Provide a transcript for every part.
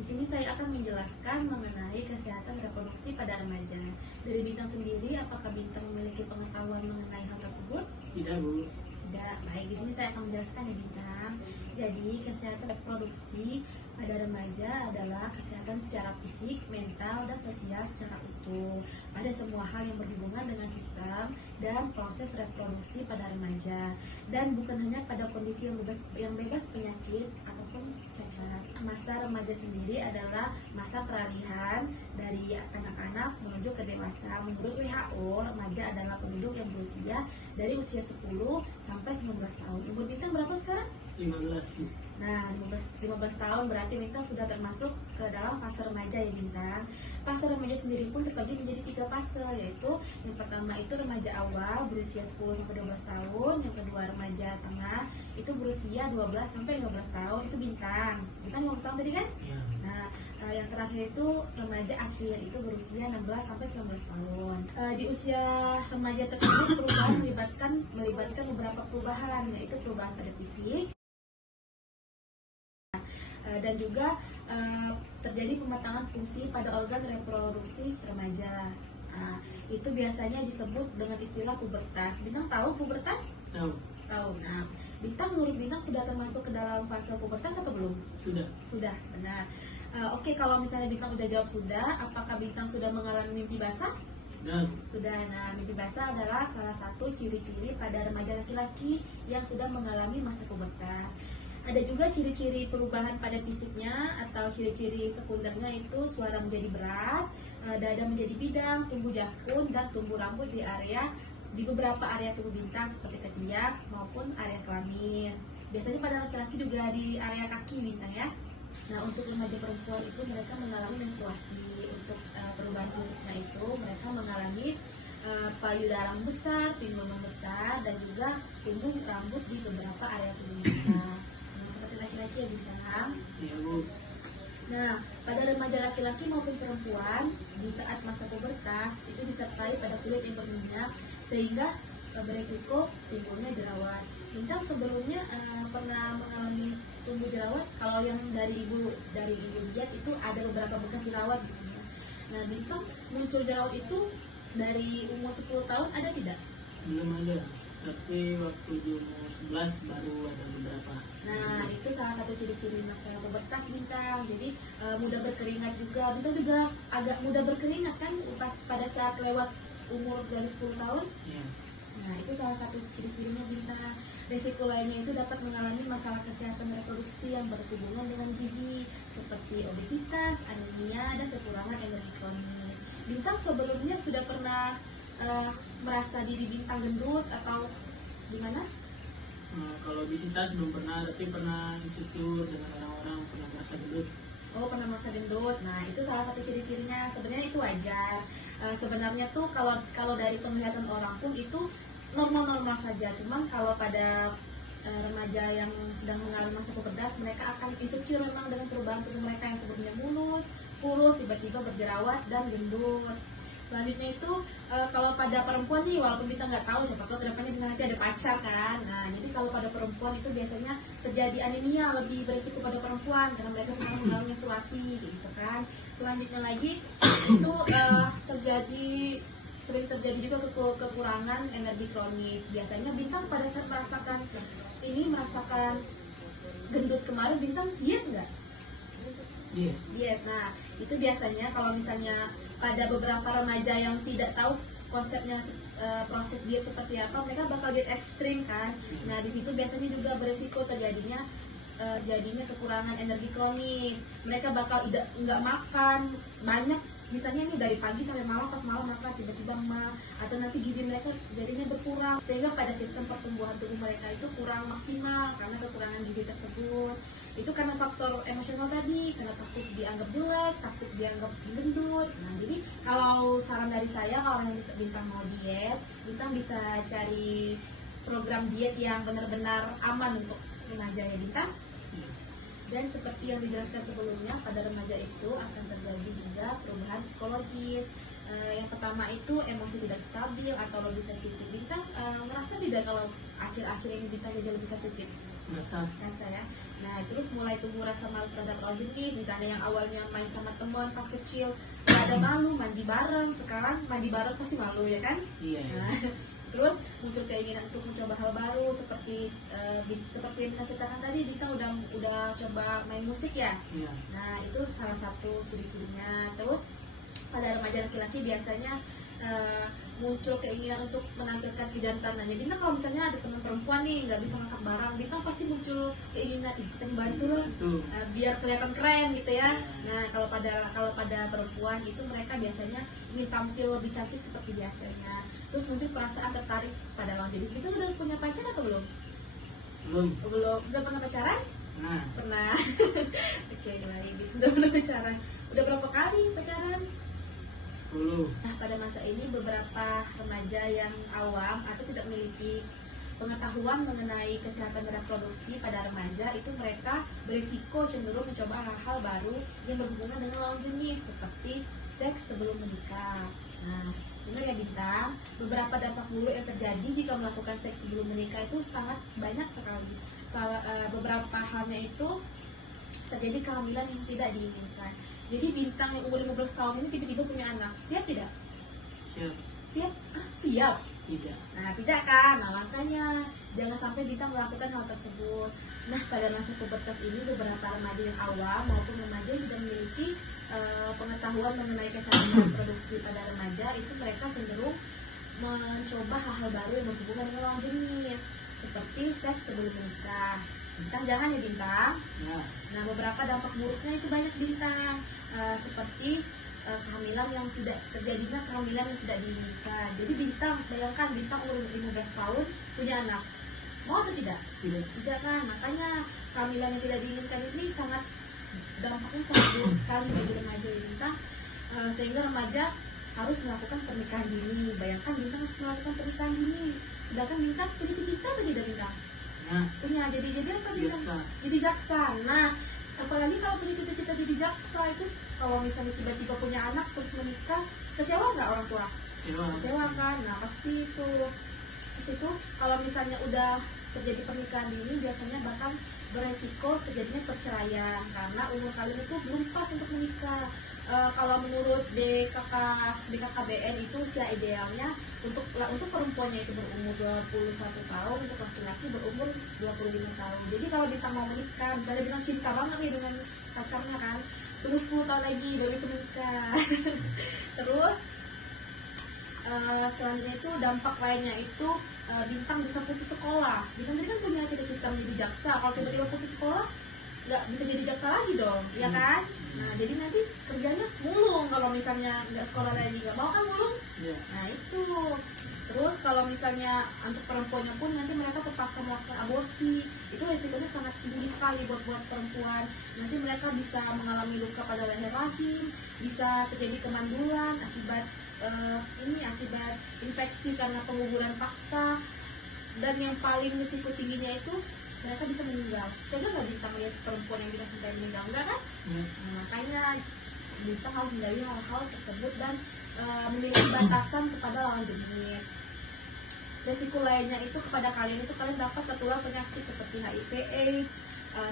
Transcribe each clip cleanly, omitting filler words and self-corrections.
Di sini saya akan menjelaskan mengenai kesehatan reproduksi pada remaja. Dari Bintang sendiri, apakah Bintang memiliki pengetahuan mengenai hal tersebut? Tidak, Bu. Tidak. Baik, di sini saya akan menjelaskan ya Bintang. Jadi, kesehatan reproduksi pada remaja adalah kesehatan secara fisik, mental, dan sosial secara utuh pada semua hal yang berhubungan dengan sistem dan proses reproduksi pada remaja, dan bukan hanya pada kondisi yang bebas penyakit ataupun cacat. Masa remaja sendiri adalah masa peralihan dari anak-anak menuju ke dewasa. Menurut WHO, remaja adalah penduduk yang berusia dari usia 10 sampai 19 tahun. Umur Bintang berapa sekarang? 15, Bu. Nah, 15 tahun berarti Bintang sudah termasuk ke dalam fase remaja ya Bintang. Fase remaja sendiri pun terbagi menjadi 3 fase, yaitu yang pertama itu remaja awal berusia 10 sampai 12 tahun, yang kedua remaja tengah itu berusia 12 sampai 15 tahun, itu Bintang. Bintang 15 tahun tadi kan? Ya. Nah, yang terakhir itu remaja akhir, itu berusia 16 sampai 19 tahun. Di usia remaja tersebut perubahan melibatkan beberapa perubahan, yaitu perubahan pada fisik, dan juga terjadi pematangan fungsi pada organ reproduksi remaja. Itu biasanya disebut dengan istilah pubertas. Bintang tahu pubertas? Tahu. Tahu. Nah, menurut Bintang sudah termasuk ke dalam fase pubertas atau belum? Sudah. Sudah, benar. Oke, kalau misalnya Bintang udah jawab sudah, apakah Bintang sudah mengalami mimpi basah? Dan Sudah. Nah, mimpi basah adalah salah satu ciri-ciri pada remaja laki-laki yang sudah mengalami masa pubertas. Ada juga ciri-ciri perubahan pada fisiknya atau ciri-ciri sekundernya, itu suara menjadi berat, dada menjadi bidang, tumbuh jakun, dan tumbuh rambut di beberapa area tubuh Bintang seperti ketiak maupun area kelamin. Biasanya pada laki-laki juga di area kaki Bintang ya. Nah, untuk remaja perempuan itu mereka mengalami menstruasi. Untuk perubahan fisiknya itu mereka mengalami payudara besar, pinggul membesar, dan juga tumbuh rambut di beberapa area tubuh Bintang. Seperti laki-laki ya Bintang. ya, Bu. Nah, pada remaja laki-laki maupun perempuan di saat masa pubertas itu disertai pada kulit yang berminyak sehingga beresiko timbulnya jerawat. Bintang sebelumnya pernah mengalami tumbuh jerawat. Kalau yang dari ibu lihat itu ada beberapa bekas jerawat gitu ya. Nah, Bintang muncul jerawat itu dari umur 10 tahun ada tidak? Belum ada. Tapi waktu di umur 11 baru ada beberapa. Nah, itu salah satu ciri-ciri masa pubertas Bintang. Jadi mudah berkeringat juga. Bintang juga agak mudah berkeringat kan pas pada saat lewat umur dari 10 tahun. Ya. Nah, itu salah satu ciri-cirinya Bintang. Risiko lainnya itu dapat mengalami masalah kesehatan reproduksi yang berhubungan dengan gizi seperti obesitas, anemia, dan kekurangan energi kronis. Bintang sebelumnya sudah pernah merasa diri Bintang gendut atau gimana? Kalau obesitas belum pernah, tapi pernah insecure dengan orang-orang, pernah merasa gendut. Oh, pernah merasa gendut. Nah, itu salah satu ciri-cirinya. Sebenarnya itu wajar. Sebenarnya tuh kalau dari penglihatan orang pun itu normal-normal saja. Cuman kalau pada remaja yang sedang mengalami masa pubertas, mereka akan insecure memang dengan perubahan tubuh mereka yang sebelumnya mulus, kurus, tiba-tiba berjerawat dan gendut. Selanjutnya itu kalau pada perempuan nih, walaupun kita nggak tahu siapa tahu kedepannya nanti ada pacar kan. Nah, jadi kalau pada perempuan itu biasanya terjadi anemia, lebih berisiko pada perempuan karena mereka sedang mengalami menstruasi gitu kan. Selanjutnya lagi itu sering terjadi juga kekurangan energi kronis. Biasanya Bintang pada saat merasakan gendut kemarin, Bintang diet nggak? Iya. Diet. Nah, itu biasanya kalau misalnya pada beberapa remaja yang tidak tahu konsepnya proses diet seperti apa, mereka bakal diet ekstrim kan. Nah, di situ biasanya juga beresiko terjadinya kekurangan energi kronis. Mereka bakal nggak makan banyak, misalnya ini dari pagi sampai malam, pas malam makan tiba-tiba emak, atau nanti gizi mereka jadinya berkurang sehingga pada sistem pertumbuhan tubuh mereka itu kurang maksimal karena kekurangan gizi tersebut. Itu karena faktor emosional tadi, karena takut dianggap jelek, takut dianggap gendut. Nah, jadi kalau saran dari saya, kalau yang Bintang mau diet, Bintang bisa cari program diet yang benar-benar aman untuk remaja ya Bintang. Dan seperti yang dijelaskan sebelumnya, pada remaja itu akan terjadi juga perubahan psikologis, Yang pertama itu emosi tidak stabil atau lebih sensitif. Bintang merasa tidak kalau akhir-akhir ini Bintang jadi lebih sensitif? Rasa ya. Nah, terus mulai tumbuh rasa malu terhadap lawan jenis. Misalnya yang awalnya main sama teman pas kecil nggak ada malu, mandi bareng, sekarang mandi bareng pasti malu ya kan? Iya. Nah, terus muncul keinginan untuk mencoba hal baru seperti seperti yang kita ceritakan tadi, Bintang udah coba main musik ya. Iya. Nah, itu salah satu ciri-cirinya. Terus pada remaja laki-laki biasanya muncul keinginan untuk menampilkan kejantanannya. Bintang kalau misalnya ada teman perempuan nih nggak bisa ngangkat barang, Bintang pasti muncul keinginan kita bantu lah, biar kelihatan keren gitu ya. Nah, kalau pada perempuan itu mereka biasanya ingin tampil lebih cantik seperti biasanya. Terus muncul perasaan tertarik pada lawan jenis. Bintang udah punya pacar atau belum? Belum. Sudah pernah pacaran? Pernah. Oke, baik. Sudah pernah pacaran. Udah berapa kali pacaran? 10. Nah, pada masa ini beberapa remaja yang awam atau tidak memiliki pengetahuan mengenai kesehatan reproduksi pada remaja itu mereka berisiko cenderung mencoba hal-hal baru yang berhubungan dengan lawan jenis seperti seks sebelum menikah. Nah, benar ya Bintang, beberapa dampak buruk yang terjadi jika melakukan seks sebelum menikah itu sangat banyak sekali. Beberapa halnya itu terjadi kehamilan yang tidak diinginkan. Jadi Bintang yang umur 15 tahun ini tiba-tiba punya anak, siap tidak? Siap? Siap? Tidak. Nah, tidak kan? Nah, makanya jangan sampai Bintang melakukan hal tersebut. Nah, pada masa pubertas ini beberapa remaja yang awam maupun remaja yang tidak memiliki pengetahuan mengenai kesehatan reproduksi pada remaja itu mereka cenderung mencoba hal-hal baru yang berhubungan dengan lawan jenis seperti seks sebelum menikah. Bintang jangan ya Bintang. Nah, beberapa dampak buruknya itu banyak Bintang, seperti kehamilan yang tidak terjadinya kehamilan yang tidak diinginkan. Jadi Bintang, bayangkan Bintang umur 15 tahun punya anak, mau atau tidak? Tidak kan? Makanya kehamilan yang tidak diinginkan ini dampaknya sangat buruk sekali bagi remaja Bintang, sehingga remaja harus melakukan pernikahan dini. Bayangkan Bintang harus melakukan pernikahan dini, sedangkan Bintang punya cita-cita atau tidak Bintang? Punya, jadi apa Bintang? Jadi jaksa. Nah, apalagi kalau punya cita-cita jadi jaksa itu, kalau misalnya tiba-tiba punya anak terus menikah, kecewa nggak orang tua? Kecewa kan? Nah, pasti itu. Terus itu kalau misalnya udah terjadi pernikahan dini, biasanya bahkan beresiko terjadinya perceraian karena umur kalian itu belum pas untuk menikah. Kalau menurut BKKBN itu usia idealnya untuk perempuannya itu berumur 21 tahun, untuk laki-laki berumur 25 tahun. Jadi kalau Bintang mau menikah, misalnya Bintang cinta banget nih dengan pacarnya kan, terus 10 tahun lagi baru bisa menikah. Terus selanjutnya itu dampak lainnya itu Bintang bisa putus sekolah. Bintang tadi kan punya cita-cita menjadi jaksa, kalau tiba-tiba putus sekolah nggak bisa jadi jaksa lagi dong, ya kan? Nah, jadi nanti kerjanya mulung kalau misalnya nggak sekolah lagi, nggak mau kan mulung? Nah, itu. Terus kalau misalnya untuk perempuannya pun nanti mereka terpaksa melakukan aborsi, itu resikonya sangat tinggi sekali buat perempuan. Nanti mereka bisa mengalami luka pada leher rahim, bisa terjadi kemandulan akibat akibat infeksi karena penguburan paksa, dan yang paling risiko tingginya itu mereka bisa meninggal. Coba nggak Bintang lihat perempuan yang kita cintai meninggal, enggak kan? Nah, makanya Bintang harus menjauhi hal-hal tersebut dan memiliki batasan kepada lawan jenis. Resiko lainnya itu kepada kalian itu kalian dapat tertular penyakit seperti HIV/AIDS,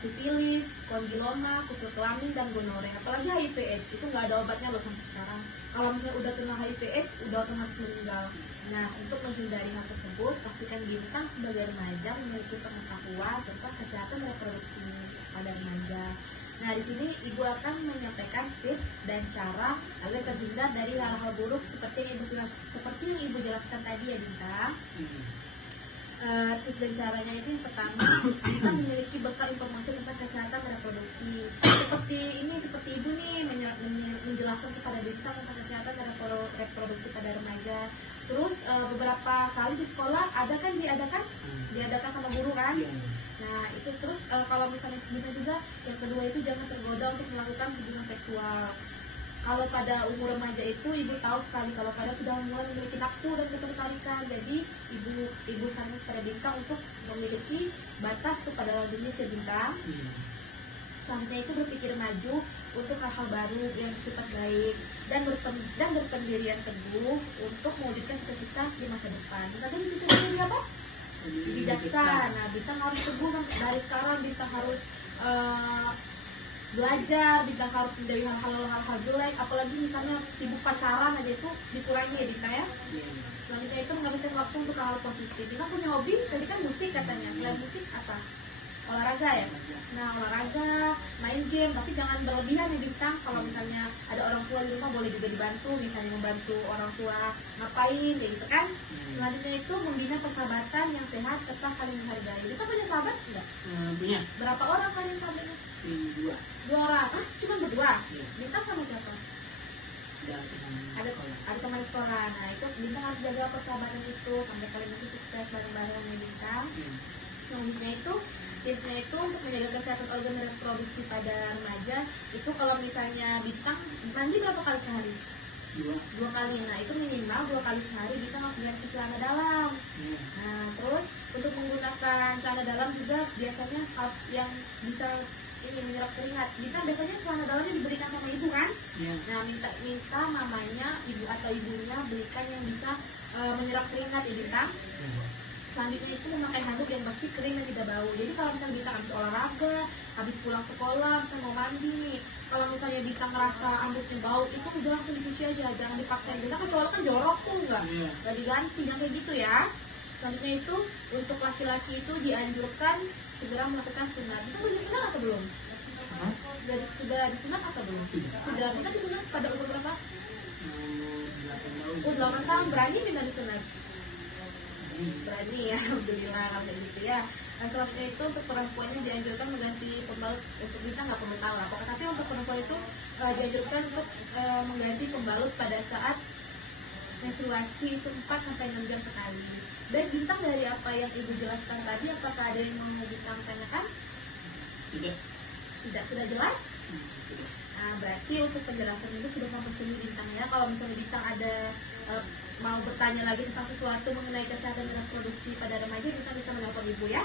sifilis, kondiloma, kutu kelamin, dan gonorea. Apalagi HIV/AIDS itu nggak ada obatnya loh sampai sekarang. Kalau misalnya udah kena HIV/AIDS udah otomatis meninggal. Nah, untuk menghindari hal tersebut, pastikan Bintang sebagai remaja memiliki pengetahuan tentang kesehatan reproduksi pada remaja. Nah, di sini Ibu akan menyampaikan tips dan cara agar terhindar dari hal-hal buruk seperti yang Ibu jelaskan tadi ya Bintang. Tips dan caranya itu yang pertama, kita memiliki bekal informasi tentang kesehatan reproduksi. Seperti Ibu nih menjelaskan kepada Bintang tentang kesehatan reproduksi pada remaja. Terus beberapa kali di sekolah diadakan sama guru kan? Nah, itu terus kalau misalnya Bintang juga yang kedua itu jangan tergoda untuk melakukan hubungan seksual. Kalau pada umur remaja itu Ibu tahu sekali kalau pada sudah mulai memiliki nafsu dan ketertarikan. Jadi Ibu sarankan kepada Bintang untuk memiliki batas kepada lawan jenis ya Bintang. Selanjutnya itu berpikir maju untuk hal-hal baru yang bersifat baik dan berpendirian teguh untuk mewujudkan cita-cita di masa depan. Tapi di situ jadi apa? Jadi bijaksana. Bintang harus teguh dari sekarang. Bintang harus belajar, Bintang harus menjauhi hal-hal jelek, apalagi misalnya sibuk pacaran aja itu dikurangi ya Bintang ya. Selanjutnya itu menghabiskan waktu untuk hal positif. Bintang punya hobi, tadi kan musik katanya. Selain musik apa? Olahraga ya. Nah olahraga, main game, tapi jangan berlebihan ya Bintang. Kalau misalnya ada orang tua di rumah boleh juga dibantu, misalnya membantu orang tua ngapain kayak gitu kan. Selanjutnya itu membina persahabatan yang sehat serta saling menghargai. Bintang punya sahabat enggak? Punya. Berapa orang kalian sahabatnya? Dua. 2 orang. Ah, cuma berdua. Iya. Bintang sama siapa? Ada Ada teman sekolah. Nah itu Bintang harus jaga persahabatan itu sampai kalian itu sukses bareng-bareng ya Bintang. Selanjutnya itu tipsnya itu untuk menjaga kesehatan organ reproduksi pada remaja itu kalau misalnya Bintang mandi berapa kali sehari? 2 kali. Nah itu minimal 2 kali sehari Bintang harus ganti celana dalam. Nah terus untuk menggunakan celana dalam juga biasanya harus yang bisa ini menyerap keringat. Bintang biasanya celana dalamnya diberikan sama ibu kan? Nah minta mamanya ibu atau ibunya belikan yang bisa menyerap keringat ya Bintang. Selanjutnya itu memakai handuk yang bersih, kering dan tidak bau. Jadi kalau misalnya Bintang habis olahraga, habis pulang sekolah, misalnya mau mandi nih, kalau misalnya Bintang ngerasa handuknya bau, itu udah langsung dicuci aja, jangan dipaksain. Bintang kan soalnya kan jorok tuh nggak diganti, jangan kayak gitu ya. Selanjutnya itu untuk laki-laki itu dianjurkan segera melakukan sunat. Itu udah disunat atau belum? Sudah disunat atau belum? Sudah. Kita disunat pada umur berapa? 8 tahun. Berani Bintang disunat? Berani ya, alhamdulillah kalau kayak gitu ya. Nah selanjutnya itu untuk perempuannya dianjurkan mengganti pembalut. Untuk Bintang nggak perlu tahu lah pokoknya, tapi untuk perempuan itu dianjurkan untuk mengganti pembalut pada saat menstruasi itu 4-6 jam sekali. Dan Bintang dari apa yang ibu jelaskan tadi, apakah ada yang mau Bintang tanyakan? Tidak, sudah jelas? Nah berarti untuk penjelasan itu sudah sampai sini Bintang ya. Kalau misalnya Bintang ada mau bertanya lagi tentang sesuatu mengenai kesehatan reproduksi pada remaja, Bintang bisa menelpon ibu ya.